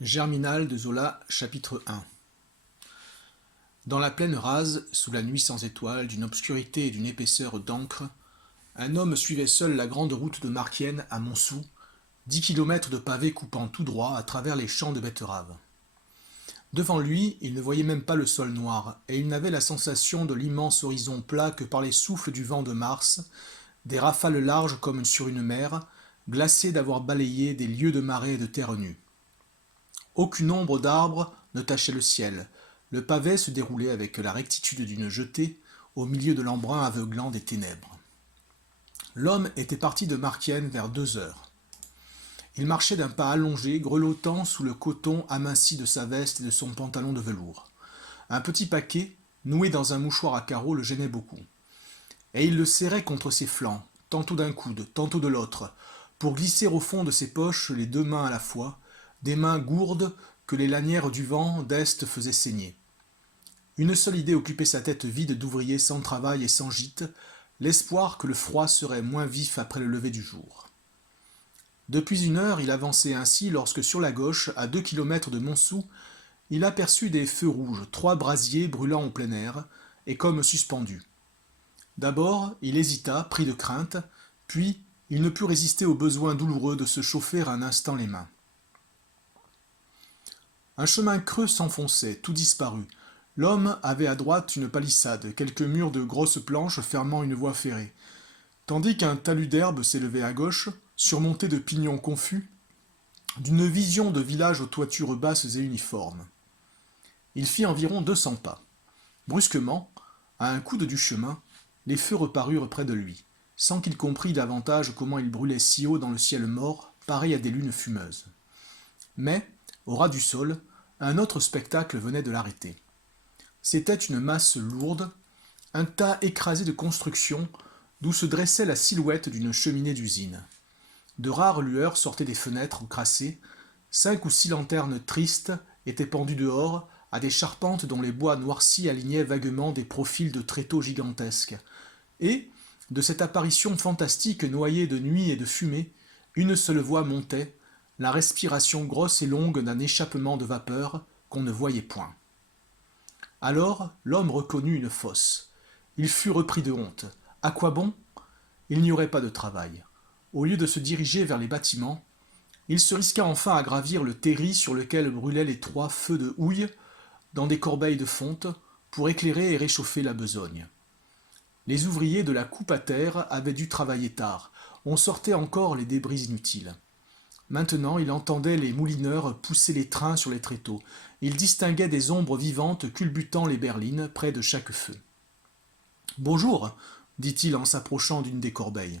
Germinal de Zola, chapitre 1. Dans la plaine rase, sous la nuit sans étoiles, d'une obscurité et d'une épaisseur d'encre, un homme suivait seul la grande route de Marquienne à Montsou, 10 kilomètres de pavés coupant tout droit à travers les champs de betteraves. Devant lui, il ne voyait même pas le sol noir, et il n'avait la sensation de l'immense horizon plat que par les souffles du vent de mars, des rafales larges comme sur une mer, glacée d'avoir balayé des lieues de marais et de terre nue. Aucune ombre d'arbre ne tachait le ciel. Le pavé se déroulait avec la rectitude d'une jetée au milieu de l'embrun aveuglant des ténèbres. L'homme était parti de Marquienne vers 2 heures. Il marchait d'un pas allongé, grelottant sous le coton aminci de sa veste et de son pantalon de velours. Un petit paquet, noué dans un mouchoir à carreaux, le gênait beaucoup. Et il le serrait contre ses flancs, tantôt d'un coude, tantôt de l'autre, pour glisser au fond de ses poches les 2 mains à la fois, des mains gourdes que les lanières du vent d'est faisaient saigner. Une seule idée occupait sa tête vide d'ouvrier sans travail et sans gîte, l'espoir que le froid serait moins vif après le lever du jour. Depuis 1 heure, il avançait ainsi lorsque sur la gauche, à 2 kilomètres de Montsou, il aperçut des feux rouges, 3 brasiers brûlant au plein air, et comme suspendus. D'abord, il hésita, pris de crainte, puis il ne put résister au besoin douloureux de se chauffer un instant les mains. Un chemin creux s'enfonçait, tout disparu. L'homme avait à droite une palissade, quelques murs de grosses planches fermant une voie ferrée, tandis qu'un talus d'herbe s'élevait à gauche, surmonté de pignons confus, d'une vision de village aux toitures basses et uniformes. Il fit environ 200 pas. Brusquement, à un coude du chemin, les feux reparurent près de lui, sans qu'il comprît davantage comment ils brûlaient si haut dans le ciel mort, pareil à des lunes fumeuses. Mais, au ras du sol, un autre spectacle venait de l'arrêter. C'était une masse lourde, un tas écrasé de constructions, d'où se dressait la silhouette d'une cheminée d'usine. De rares lueurs sortaient des fenêtres crassées, 5 ou 6 lanternes tristes étaient pendues dehors, à des charpentes dont les bois noircis alignaient vaguement des profils de tréteaux gigantesques. Et, de cette apparition fantastique noyée de nuit et de fumée, une seule voix montait, la respiration grosse et longue d'un échappement de vapeur qu'on ne voyait point. Alors l'homme reconnut une fosse. Il fut repris de honte. À quoi bon? Il n'y aurait pas de travail. Au lieu de se diriger vers les bâtiments, il se risqua enfin à gravir le terri sur lequel brûlaient les 3 feux de houille dans des corbeilles de fonte pour éclairer et réchauffer la besogne. Les ouvriers de la coupe à terre avaient dû travailler tard. On sortait encore les débris inutiles. Maintenant, il entendait les moulineurs pousser les trains sur les tréteaux. Il distinguait des ombres vivantes culbutant les berlines près de chaque feu. « Bonjour !» dit-il en s'approchant d'une des corbeilles.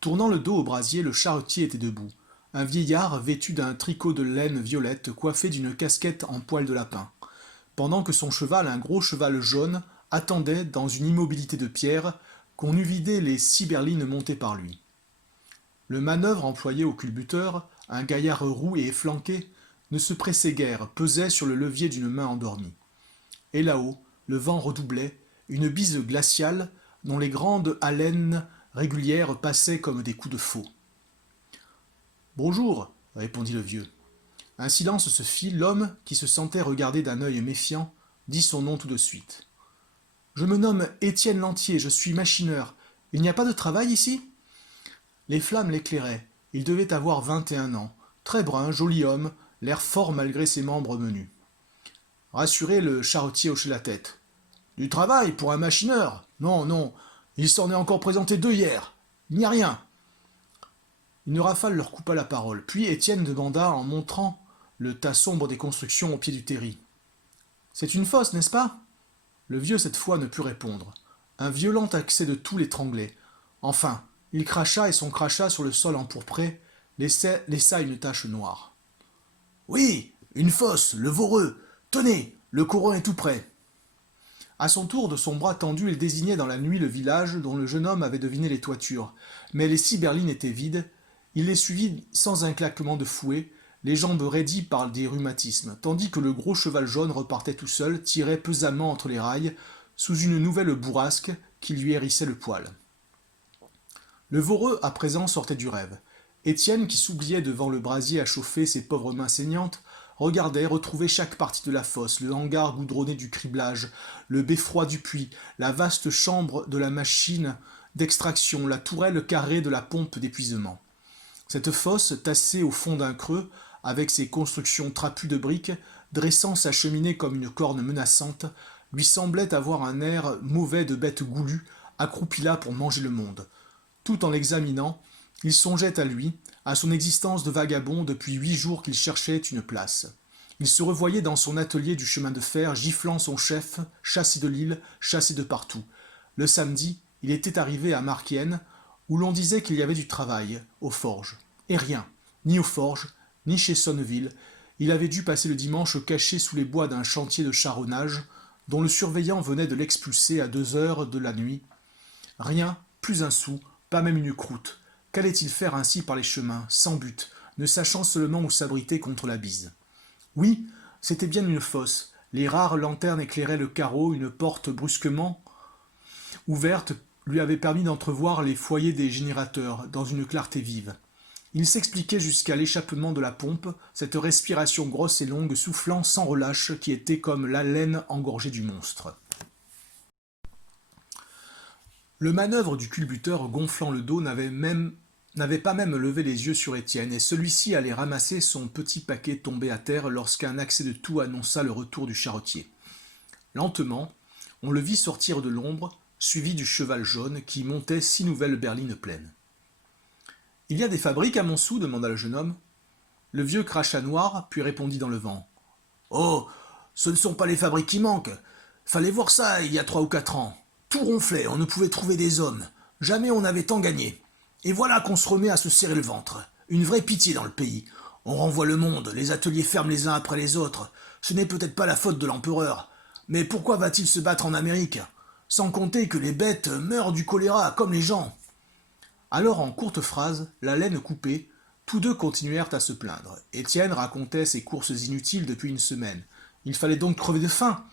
Tournant le dos au brasier, le charretier était debout. Un vieillard vêtu d'un tricot de laine violette coiffé d'une casquette en poil de lapin, pendant que son cheval, un gros cheval jaune, attendait, dans une immobilité de pierre, qu'on eût vidé les 6 berlines montées par lui. Le manœuvre employé au culbuteur, un gaillard roux et efflanqué, ne se pressait guère, pesait sur le levier d'une main endormie. Et là-haut, le vent redoublait, une bise glaciale dont les grandes haleines régulières passaient comme des coups de faux. « Bonjour, répondit le vieux. Un silence se fit, l'homme, qui se sentait regarder d'un œil méfiant, dit son nom tout de suite. « Je me nomme Étienne Lantier, je suis machineur. Il n'y a pas de travail ici ?» Les flammes l'éclairaient. Il devait avoir 21 ans. Très brun, joli homme, l'air fort malgré ses membres menus. Rassuré, le charretier hochait la tête. « Du travail pour un machineur? Non, non, il s'en est encore présenté 2 hier. Il n'y a rien. » Une rafale leur coupa la parole. Puis Étienne demanda en montrant le tas sombre des constructions au pied du terri. « C'est une fosse, n'est-ce pas ?» Le vieux, cette fois, ne put répondre. Un violent accès de toux l'étranglait. Enfin, il cracha et son crachat sur le sol empourpré laissa une tache noire. « Oui, une fosse, le Voreux. Tenez, le coron est tout près. » À son tour, de son bras tendu, il désignait dans la nuit le village dont le jeune homme avait deviné les toitures. Mais les 6 berlines étaient vides. Il les suivit sans un claquement de fouet, les jambes raidies par des rhumatismes, tandis que le gros cheval jaune repartait tout seul, tiré pesamment entre les rails, sous une nouvelle bourrasque qui lui hérissait le poil. Le Voreux, à présent, sortait du rêve. Étienne, qui s'oubliait devant le brasier à chauffer ses pauvres mains saignantes, regardait, retrouvait chaque partie de la fosse, le hangar goudronné du criblage, le beffroi du puits, la vaste chambre de la machine d'extraction, la tourelle carrée de la pompe d'épuisement. Cette fosse, tassée au fond d'un creux, avec ses constructions trapues de briques, dressant sa cheminée comme une corne menaçante, lui semblait avoir un air mauvais de bête goulue, accroupie là pour manger le monde. Tout en l'examinant, il songeait à lui, à son existence de vagabond depuis 8 jours qu'il cherchait une place. Il se revoyait dans son atelier du chemin de fer, giflant son chef, chassé de l'île, chassé de partout. Le samedi, il était arrivé à Marquienne, où l'on disait qu'il y avait du travail, aux forges. Et rien, ni aux forges, ni chez Sonneville. Il avait dû passer le dimanche caché sous les bois d'un chantier de charronnage, dont le surveillant venait de l'expulser à 2 heures de la nuit. Rien, plus un sou, pas même une croûte. Qu'allait-il faire ainsi par les chemins, sans but, ne sachant seulement où s'abriter contre la bise? Oui, c'était bien une fosse. Les rares lanternes éclairaient le carreau, une porte brusquement ouverte lui avait permis d'entrevoir les foyers des générateurs, dans une clarté vive. Il s'expliquait jusqu'à l'échappement de la pompe, cette respiration grosse et longue, soufflant sans relâche, qui était comme l'haleine engorgée du monstre. Le manœuvre du culbuteur gonflant le dos n'avait pas même levé les yeux sur Étienne, et celui-ci allait ramasser son petit paquet tombé à terre lorsqu'un accès de toux annonça le retour du charretier. Lentement, on le vit sortir de l'ombre, suivi du cheval jaune qui montait 6 nouvelles berlines pleines. « Il y a des fabriques à Montsou » demanda le jeune homme. Le vieux cracha noir, puis répondit dans le vent. « Oh, ce ne sont pas les fabriques qui manquent. Fallait voir ça il y a 3 ou 4 ans. Tout ronflait, on ne pouvait trouver des hommes. Jamais on n'avait tant gagné. Et voilà qu'on se remet à se serrer le ventre. Une vraie pitié dans le pays. On renvoie le monde, les ateliers ferment les uns après les autres. Ce n'est peut-être pas la faute de l'empereur. Mais pourquoi va-t-il se battre en Amérique? Sans compter que les bêtes meurent du choléra, comme les gens. » Alors, en courte phrase, la laine coupée, tous deux continuèrent à se plaindre. Étienne racontait ses courses inutiles depuis une semaine. Il fallait donc crever de faim.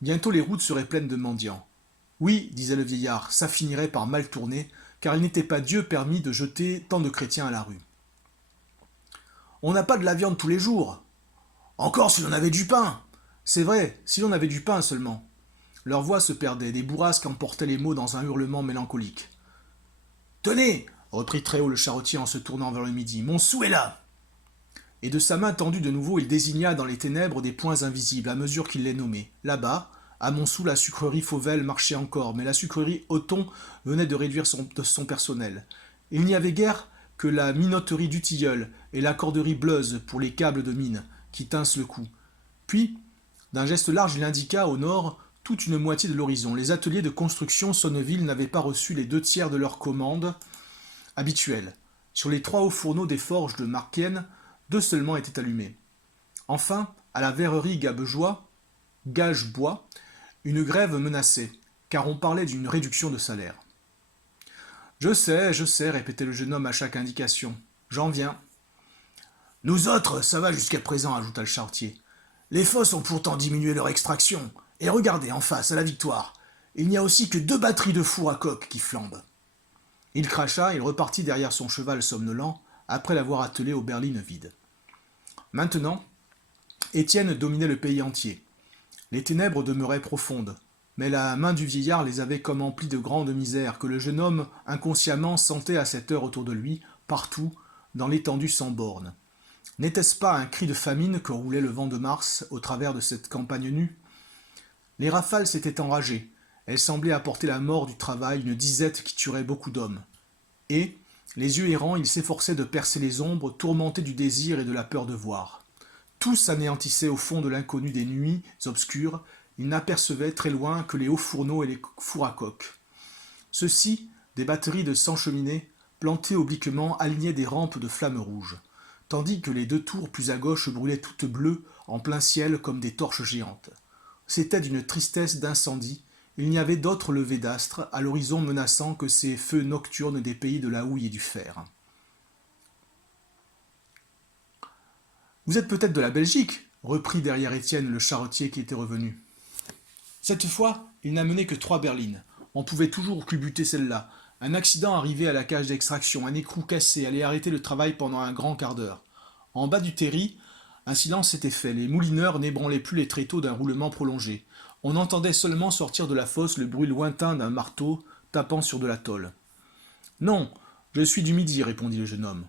Bientôt les routes seraient pleines de mendiants. Oui, disait le vieillard, ça finirait par mal tourner, car il n'était pas Dieu permis de jeter tant de chrétiens à la rue. On n'a pas de la viande tous les jours. Encore si l'on avait du pain. C'est vrai, si l'on avait du pain seulement. Leur voix se perdait, des bourrasques emportaient les mots dans un hurlement mélancolique. Tenez, reprit très haut le charretier en se tournant vers le midi, mon sou est là. Et de sa main tendue de nouveau, il désigna dans les ténèbres des points invisibles à mesure qu'il les nommait. Là-bas, à Montsou, la sucrerie Fauvel marchait encore, mais la sucrerie Othon venait de réduire son personnel. Il n'y avait guère que la minoterie du Tilleul et la corderie Bleuze pour les câbles de mine, qui tinssent le coup. Puis, d'un geste large, il indiqua au nord toute une moitié de l'horizon. Les ateliers de construction Sonneville n'avaient pas reçu les 2 tiers de leurs commandes habituelles. Sur les 3 hauts fourneaux des forges de Marquienne, 2 seulement étaient allumés. Enfin, à la verrerie Gagebois, une grève menaçait, car on parlait d'une réduction de salaire. Je sais, répétait le jeune homme à chaque indication. J'en viens. Nous autres, ça va jusqu'à présent, ajouta le charretier. Les fosses ont pourtant diminué leur extraction. Et regardez, en face, à la Victoire, il n'y a aussi que 2 batteries de fours à coque qui flambent. Il cracha, il repartit derrière son cheval somnolent, après l'avoir attelé aux berlines vides. Maintenant, Étienne dominait le pays entier. Les ténèbres demeuraient profondes, mais la main du vieillard les avait comme emplies de grande misère que le jeune homme inconsciemment sentait à cette heure autour de lui, partout, dans l'étendue sans bornes. N'était-ce pas un cri de famine que roulait le vent de mars au travers de cette campagne nue? Les rafales s'étaient enragées. Elles semblaient apporter la mort du travail, une disette qui tuerait beaucoup d'hommes. Et, les yeux errants, il s'efforçait de percer les ombres, tourmentés du désir et de la peur de voir. Tout s'anéantissait au fond de l'inconnu des nuits obscures. Il n'apercevait très loin que les hauts fourneaux et les fours à coque. Ceux-ci, des batteries de 100 cheminées, plantées obliquement, alignaient des rampes de flammes rouges, tandis que les 2 tours plus à gauche brûlaient toutes bleues en plein ciel comme des torches géantes. C'était d'une tristesse d'incendie. Il n'y avait d'autre levée d'astres à l'horizon menaçant que ces feux nocturnes des pays de la houille et du fer. « Vous êtes peut-être de la Belgique » reprit derrière Étienne le charretier qui était revenu. Cette fois, il n'amenait que 3 berlines. On pouvait toujours culbuter celle-là. Un accident arrivait à la cage d'extraction, un écrou cassé allait arrêter le travail pendant un grand quart d'heure. En bas du terri, un silence s'était fait, les moulineurs n'ébranlaient plus les tréteaux d'un roulement prolongé. On entendait seulement sortir de la fosse le bruit lointain d'un marteau tapant sur de la tôle. Non, je suis du Midi, répondit le jeune homme.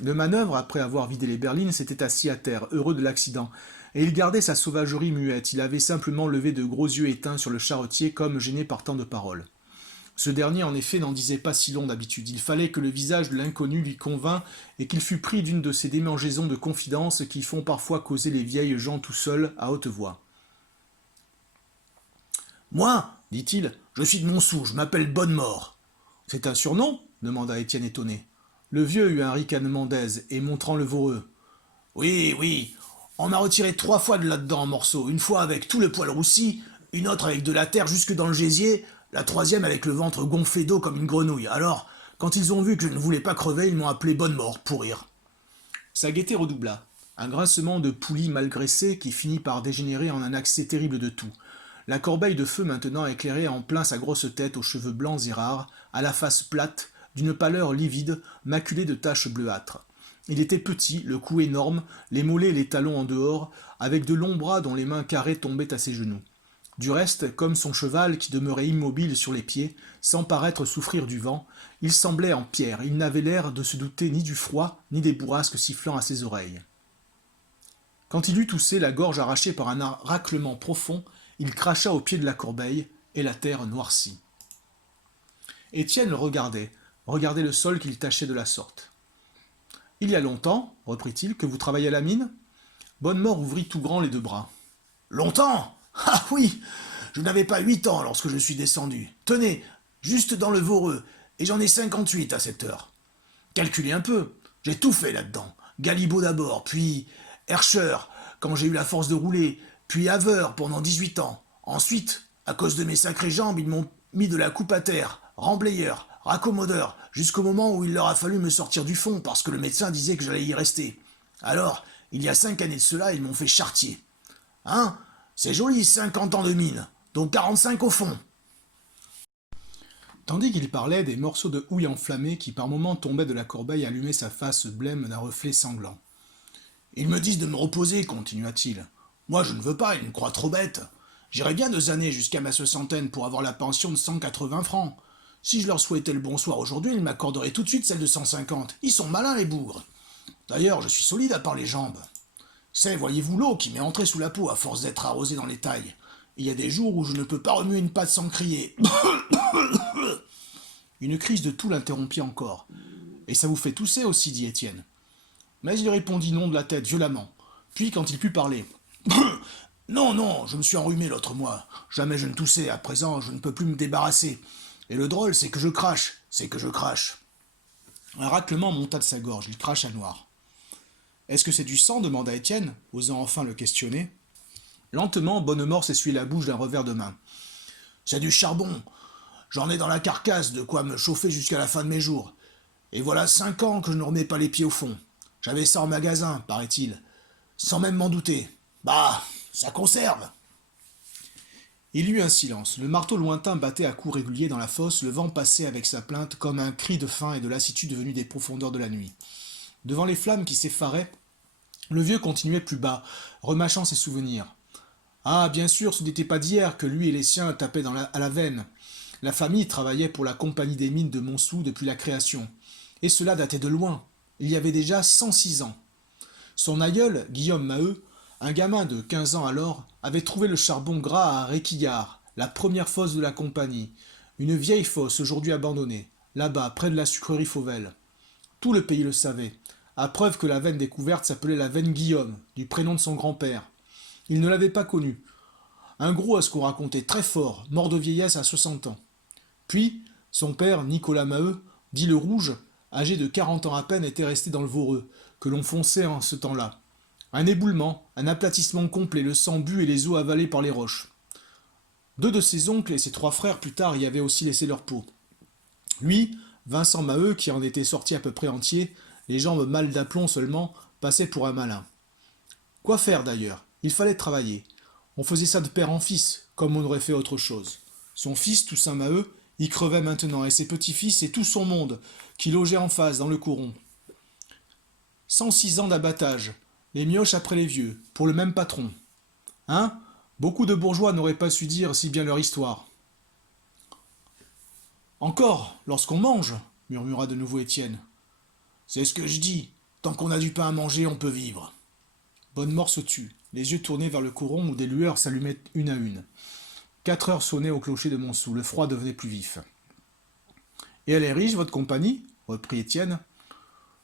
Le manœuvre, après avoir vidé les berlines, s'était assis à terre, heureux de l'accident, et il gardait sa sauvagerie muette, il avait simplement levé de gros yeux éteints sur le charretier comme gêné par tant de paroles. Ce dernier, en effet, n'en disait pas si long d'habitude. Il fallait que le visage de l'inconnu lui convînt et qu'il fût pris d'une de ces démangeaisons de confidence qui font parfois causer les vieilles gens tout seuls, à haute voix. Moi, dit-il, je suis de Montsou, je m'appelle Bonnemort. C'est un surnom demanda Étienne étonné. Le vieux eut un ricanement d'aise et montrant le voreux. Oui, oui, on m'a retiré 3 fois de là-dedans en morceaux, une fois avec tout le poil roussi, une autre avec de la terre jusque dans le gésier, la troisième avec le ventre gonflé d'eau comme une grenouille. Alors, quand ils ont vu que je ne voulais pas crever, ils m'ont appelé Bonnemort pour rire. Sa gaieté redoubla. Un grincement de poulie mal graissée qui finit par dégénérer en un accès terrible de toux. La corbeille de feu maintenant éclairait en plein sa grosse tête aux cheveux blancs et rares, à la face plate, d'une pâleur livide, maculée de taches bleuâtres. Il était petit, le cou énorme, les mollets et les talons en dehors, avec de longs bras dont les mains carrées tombaient à ses genoux. Du reste, comme son cheval qui demeurait immobile sur les pieds, sans paraître souffrir du vent, il semblait en pierre, il n'avait l'air de se douter ni du froid, ni des bourrasques sifflant à ses oreilles. Quand il eut toussé, la gorge arrachée par un raclement profond, il cracha au pied de la corbeille, et la terre noircit. Étienne le regardait le sol qu'il tachait de la sorte. Il y a longtemps, reprit-il, que vous travaillez à la mine ? Bonnemort ouvrit tout grand les 2 bras. Longtemps ? Ah oui, je n'avais pas 8 ans lorsque je suis descendu. Tenez, juste dans le Voreux, et j'en ai 58 à cette heure. Calculez un peu, j'ai tout fait là-dedans. Galibot d'abord, puis Hercher, quand j'ai eu la force de rouler, puis Haveur pendant 18 ans. Ensuite, à cause de mes sacrées jambes, ils m'ont mis de la coupe à terre, remblayeur, raccommodeur, jusqu'au moment où il leur a fallu me sortir du fond parce que le médecin disait que j'allais y rester. Alors, il y a 5 années de cela, ils m'ont fait charretier. Hein ? C'est joli, 50 ans de mine, dont 45 au fond. Tandis qu'il parlait, des morceaux de houille enflammée qui par moments tombaient de la corbeille allumaient sa face blême d'un reflet sanglant. Ils me disent de me reposer, continua-t-il. Moi, je ne veux pas, ils me croient trop bête. J'irai bien 2 années jusqu'à ma 60aine pour avoir la pension de 180 francs. Si je leur souhaitais le bonsoir aujourd'hui, ils m'accorderaient tout de suite celle de 150. Ils sont malins, les bougres. D'ailleurs, je suis solide à part les jambes. C'est, voyez-vous, l'eau qui m'est entrée sous la peau à force d'être arrosée dans les tailles. Il y a des jours où je ne peux pas remuer une patte sans crier. Une crise de toux l'interrompit encore. Et ça vous fait tousser aussi, dit Étienne. Mais il répondit non de la tête violemment. Puis, quand il put parler. Non, non, je me suis enrhumé l'autre mois. Jamais je ne toussais, à présent je ne peux plus me débarrasser. Et le drôle, c'est que je crache, Un raclement monta de sa gorge, il cracha noir. Est-ce que c'est du sang demanda Étienne, osant enfin le questionner. Lentement, Bonnemort s'essuyait la bouche d'un revers de main. C'est du charbon. J'en ai dans la carcasse, de quoi me chauffer jusqu'à la fin de mes jours. Et voilà 5 ans que je ne remets pas les pieds au fond. J'avais ça en magasin, paraît-il, sans même m'en douter. Bah, ça conserve. Il y eut un silence. Le marteau lointain battait à coups réguliers dans la fosse, le vent passait avec sa plainte comme un cri de faim et de lassitude venu des profondeurs de la nuit. Devant les flammes qui s'effaraient, le vieux continuait plus bas, remâchant ses souvenirs. Ah, bien sûr, ce n'était pas d'hier que lui et les siens tapaient à la veine. La famille travaillait pour la compagnie des mines de Montsou depuis la création. Et cela datait de loin. Il y avait déjà 106 ans. Son aïeul, Guillaume Maheu, un gamin de 15 ans alors, avait trouvé le charbon gras à Réquillart, la première fosse de la compagnie. Une vieille fosse aujourd'hui abandonnée, là-bas, près de la sucrerie Fauvel. Tout le pays le savait, à preuve que la veine découverte s'appelait la veine Guillaume, du prénom de son grand-père. Il ne l'avait pas connue. Un gros à ce qu'on racontait très fort, mort de vieillesse à 60 ans. Puis, son père, Nicolas Maheu, dit le Rouge, âgé de 40 ans à peine, était resté dans le Voreux, que l'on fonçait en ce temps-là. Un éboulement, un aplatissement complet, le sang bu et les eaux avalées par les roches. 2 de ses oncles et ses 3 frères plus tard y avaient aussi laissé leur peau. Lui, Vincent Maheu, qui en était sorti à peu près entier, les jambes mal d'aplomb seulement, passait pour un malin. Quoi faire d'ailleurs? Il fallait travailler. On faisait ça de père en fils, comme on aurait fait autre chose. Son fils, Toussaint Maheu, y crevaient maintenant, et ses petits-fils et tout son monde, qui logeait en face, dans le coron. 106 ans d'abattage, les mioches après les vieux, pour le même patron. Hein? Beaucoup de bourgeois n'auraient pas su dire si bien leur histoire. Encore, lorsqu'on mange, murmura de nouveau Étienne. C'est ce que je dis. Tant qu'on a du pain à manger, on peut vivre. Bonnemort se tut, les yeux tournés vers le coron où des lueurs s'allumaient une à une. 4 heures sonnaient au clocher de Montsou, le froid devenait plus vif. Et elle est riche, votre compagnie? Reprit Étienne.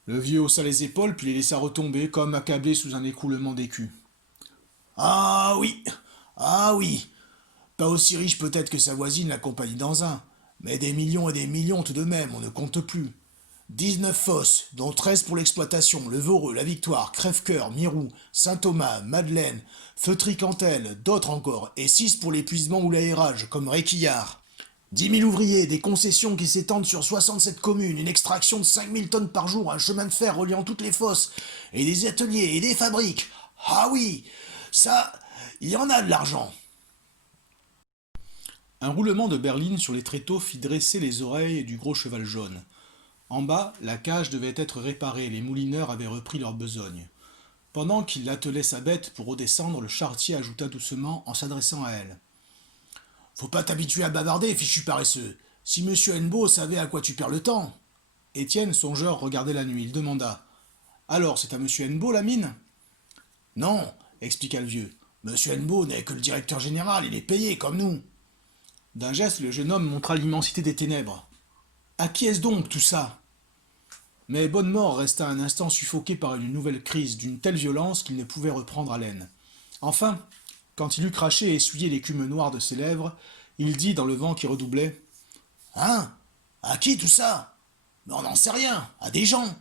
Le vieux haussa les épaules, puis les laissa retomber, comme accablé sous un écroulement d'écus. Ah oui, ah oui. Pas aussi riche peut-être que sa voisine, la compagnie d'Anzin, mais des millions et des millions tout de même, on ne compte plus. 19 fosses, dont 13 pour l'exploitation, le Voreux, la Victoire, Crèvecoeur, Mirou, Saint-Thomas, Madeleine, Feutry-Cantel, d'autres encore, et 6 pour l'épuisement ou l'aérage, comme Réquillart. 10 000 ouvriers, des concessions qui s'étendent sur 67 communes, une extraction de 5 000 tonnes par jour, un chemin de fer reliant toutes les fosses, et des ateliers et des fabriques. Ah oui, ça, il y en a de l'argent. Un roulement de berline sur les tréteaux fit dresser les oreilles du gros cheval jaune. En bas, la cage devait être réparée, les moulineurs avaient repris leur besogne. Pendant qu'il attelait sa bête pour redescendre, le charretier ajouta doucement en s'adressant à elle. Faut pas t'habituer à bavarder, fichu paresseux. Si monsieur Hennebeau savait à quoi tu perds le temps. Étienne, songeur, regardait la nuit. Il demanda. Alors, c'est à monsieur Hennebeau la mine? Non, expliqua le vieux. Monsieur Hennebeau n'est que le directeur général, il est payé comme nous. D'un geste, le jeune homme montra l'immensité des ténèbres. À qui est-ce donc tout ça? Mais Bonnemort resta un instant suffoqué par une nouvelle crise d'une telle violence qu'il ne pouvait reprendre haleine. Enfin, quand il eut craché et essuyé l'écume noire de ses lèvres, il dit dans le vent qui redoublait. Hein? À qui tout ça? Mais on n'en sait rien, à des gens.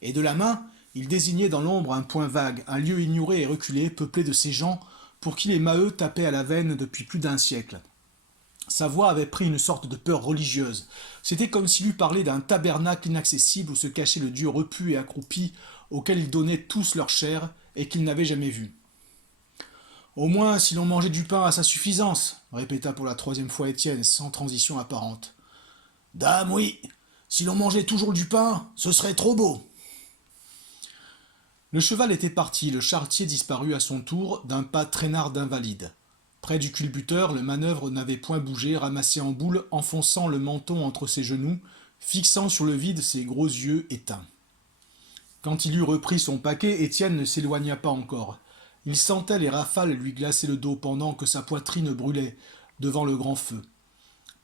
Et de la main, il désignait dans l'ombre un point vague, un lieu ignoré et reculé, peuplé de ces gens pour qui les Maheu tapaient à la veine depuis plus d'un siècle. Sa voix avait pris une sorte de peur religieuse. C'était comme s'il eût parlé d'un tabernacle inaccessible où se cachait le Dieu repu et accroupi auquel ils donnaient tous leur chair et qu'ils n'avaient jamais vu. Au moins, si l'on mangeait du pain à sa suffisance, répéta pour la 3e fois Étienne, sans transition apparente. Dame, oui, si l'on mangeait toujours du pain, ce serait trop beau. Le cheval était parti, le charretier disparut à son tour d'un pas traînard d'invalide. Près du culbuteur, le manœuvre n'avait point bougé, ramassé en boule, enfonçant le menton entre ses genoux, fixant sur le vide ses gros yeux éteints. Quand il eut repris son paquet, Étienne ne s'éloigna pas encore. Il sentait les rafales lui glacer le dos pendant que sa poitrine brûlait devant le grand feu.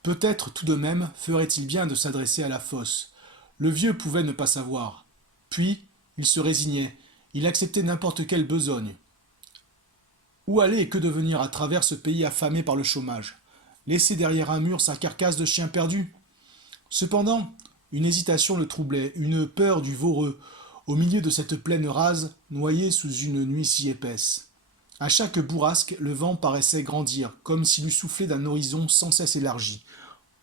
Peut-être tout de même ferait-il bien de s'adresser à la fosse. Le vieux pouvait ne pas savoir. Puis, il se résignait. Il acceptait n'importe quelle besogne. Où aller et que devenir à travers ce pays affamé par le chômage? Laisser derrière un mur sa carcasse de chien perdu? Cependant, une hésitation le troublait, une peur du Voreux, au milieu de cette plaine rase, noyée sous une nuit si épaisse. À chaque bourrasque, le vent paraissait grandir, comme s'il eût soufflé d'un horizon sans cesse élargi.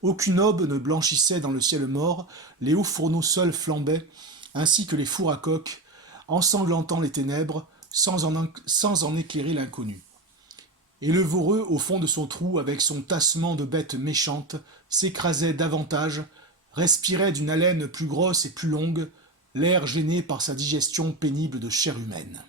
Aucune aube ne blanchissait dans le ciel mort, les hauts fourneaux seuls flambaient, ainsi que les fours à coke, ensanglantant les ténèbres, sans en éclairer l'inconnu. Et le Voreux, au fond de son trou, avec son tassement de bêtes méchantes, s'écrasait davantage, respirait d'une haleine plus grosse et plus longue, l'air gêné par sa digestion pénible de chair humaine.